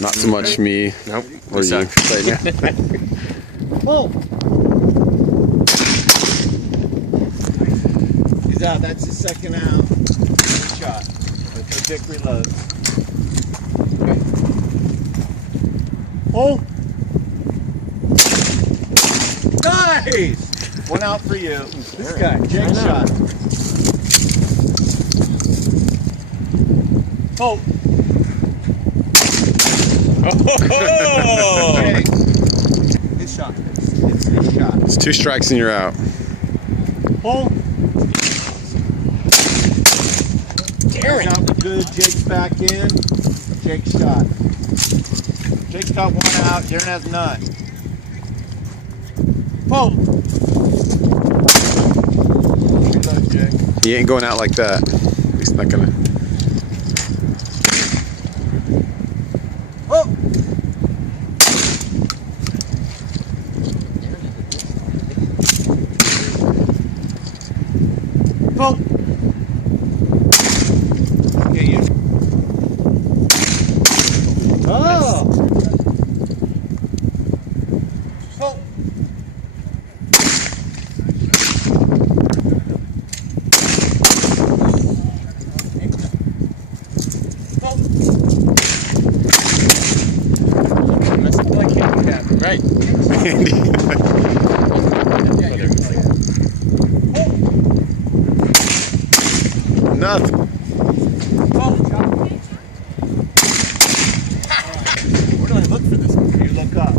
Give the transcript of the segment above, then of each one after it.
Not so much me. Nope. Or you right now. Oh! He's out. That's his second out. Good shot. Let's go Dick reload. Okay. Oh! Nice! One out for you. This guy, Jake shot. Oh! Oh! Jake. His shot. It's his shot. It's 2 strikes and you're out. Oh! Darren. Out good. Jake's back in. Jake shot. Jake's got 1 out. Darren has none. Oh! Reload, Jake. He ain't going out like that. He's not gonna. Oh! Oh! Okay, you. Oh! Oh! That's like handicap. Right. Nothing. Where do I look for this? You look up.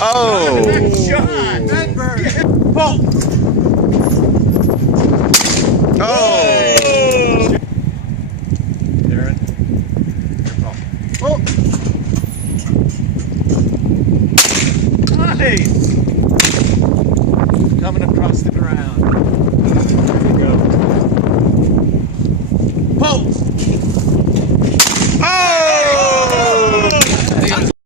Oh! Shot! Redbird! Oh! Oh! Darren. Oh! Nice! Coming across the ground.